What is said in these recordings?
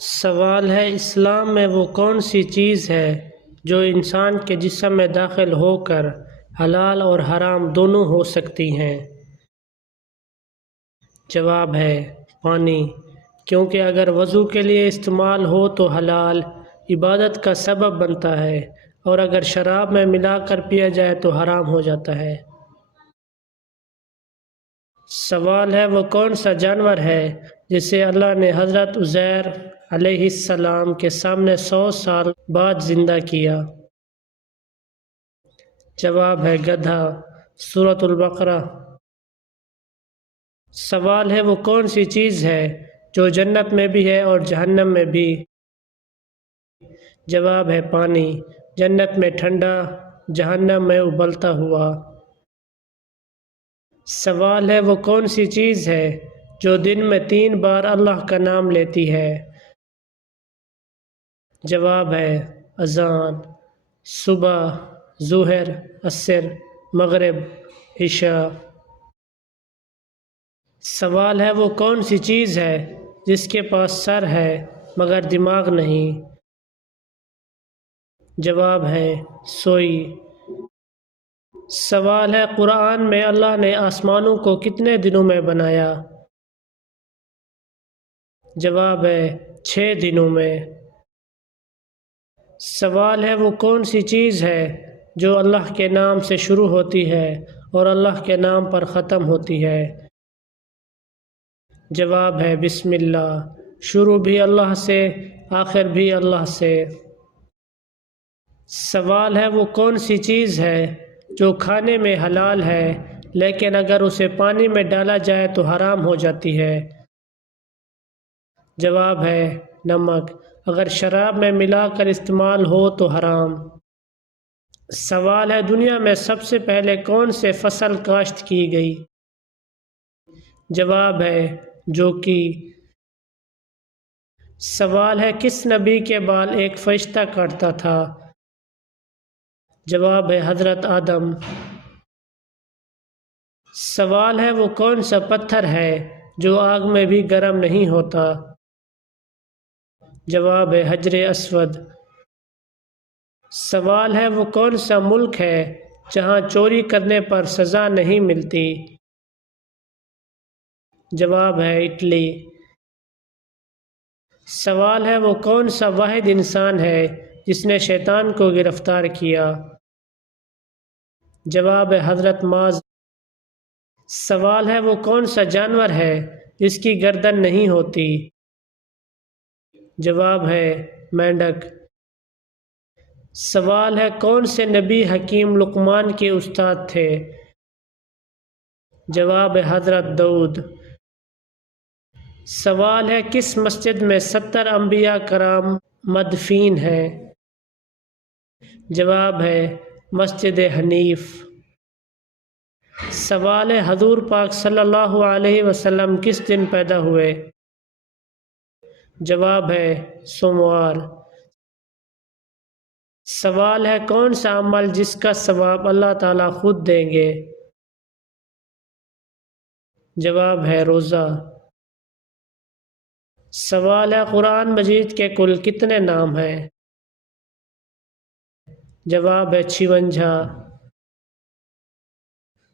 سوال ہے، اسلام میں وہ کون سی چیز ہے جو انسان کے جسم میں داخل ہو کر حلال اور حرام دونوں ہو سکتی ہیں؟ جواب ہے پانی، کیونکہ اگر وضو کے لیے استعمال ہو تو حلال عبادت کا سبب بنتا ہے، اور اگر شراب میں ملا کر پیا جائے تو حرام ہو جاتا ہے۔ سوال ہے، وہ کون سا جانور ہے جسے اللہ نے حضرت عزیر علیہ السلام کے سامنے 100 سال بعد زندہ کیا؟ جواب ہے گدھا، سورۃ البقرہ۔ سوال ہے، وہ کون سی چیز ہے جو جنت میں بھی ہے اور جہنم میں بھی؟ جواب ہے پانی، جنت میں ٹھنڈا، جہنم میں ابلتا ہوا۔ سوال ہے، وہ کون سی چیز ہے جو دن میں 3 بار اللہ کا نام لیتی ہے؟ جواب ہے اذان، صبح، ظہر، عصر، مغرب، عشاء۔ سوال ہے، وہ کون سی چیز ہے جس کے پاس سر ہے مگر دماغ نہیں؟ جواب ہے سوئی۔ سوال ہے، قرآن میں اللہ نے آسمانوں کو کتنے دنوں میں بنایا؟ جواب ہے 6 دنوں میں۔ سوال ہے، وہ کون سی چیز ہے جو اللہ کے نام سے شروع ہوتی ہے اور اللہ کے نام پر ختم ہوتی ہے؟ جواب ہے بسم اللہ، شروع بھی اللہ سے، آخر بھی اللہ سے۔ سوال ہے، وہ کون سی چیز ہے جو کھانے میں حلال ہے لیکن اگر اسے پانی میں ڈالا جائے تو حرام ہو جاتی ہے؟ جواب ہے نمک، اگر شراب میں ملا کر استعمال ہو تو حرام۔ سوال ہے، دنیا میں سب سے پہلے کون سے فصل کاشت کی گئی؟ جواب ہے جوکی۔ سوال ہے، کس نبی کے بال ایک فرشتہ کاٹتا تھا؟ جواب ہے حضرت آدم۔ سوال ہے، وہ کون سا پتھر ہے جو آگ میں بھی گرم نہیں ہوتا؟ جواب ہے حجر اسود۔ سوال ہے، وہ کون سا ملک ہے جہاں چوری کرنے پر سزا نہیں ملتی؟ جواب ہے اٹلی۔ سوال ہے، وہ کون سا واحد انسان ہے جس نے شیطان کو گرفتار کیا؟ جواب ہے حضرت معاذ۔ سوال ہے، وہ کون سا جانور ہے جس کی گردن نہیں ہوتی؟ جواب ہے مینڈک۔ سوال ہے، کون سے نبی حکیم لقمان کے استاد تھے؟ جواب ہے حضرت داؤد۔ سوال ہے، کس مسجد میں 70 انبیاء کرام مدفین ہیں؟ جواب ہے مسجد حنیف۔ سوال ہے، حضور پاک صلی اللہ علیہ وسلم کس دن پیدا ہوئے؟ جواب ہے سوموار۔ سوال ہے، کون سا عمل جس کا ثواب اللہ تعالیٰ خود دیں گے؟ جواب ہے روزہ۔ سوال ہے، قرآن مجید کے کل کتنے نام ہیں؟ جواب ہے 56۔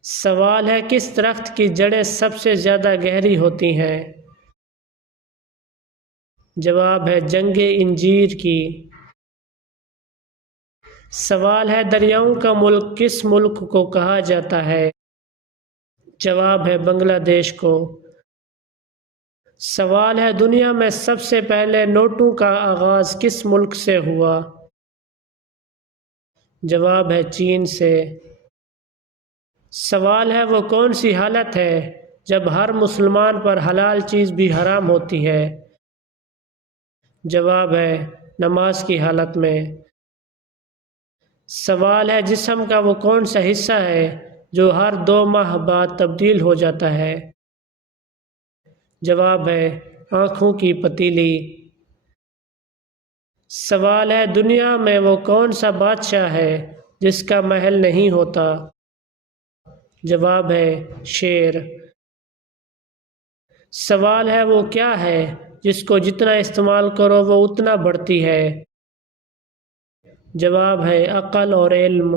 سوال ہے، کس درخت کی جڑیں سب سے زیادہ گہری ہوتی ہیں؟ جواب ہے جنگ انجیر کی۔ سوال ہے، دریاؤں کا ملک کس ملک کو کہا جاتا ہے؟ جواب ہے بنگلہ دیش کو۔ سوال ہے، دنیا میں سب سے پہلے نوٹوں کا آغاز کس ملک سے ہوا؟ جواب ہے چین سے۔ سوال ہے، وہ کون سی حالت ہے جب ہر مسلمان پر حلال چیز بھی حرام ہوتی ہے؟ جواب ہے نماز کی حالت میں۔ سوال ہے، جسم کا وہ کون سا حصہ ہے جو ہر 2 ماہ بعد تبدیل ہو جاتا ہے؟ جواب ہے آنکھوں کی پتیلی۔ سوال ہے، دنیا میں وہ کون سا بادشاہ ہے جس کا محل نہیں ہوتا؟ جواب ہے شیر۔ سوال ہے، وہ کیا ہے جس کو جتنا استعمال کرو وہ اتنا بڑھتی ہے۔ جواب ہے عقل اور علم۔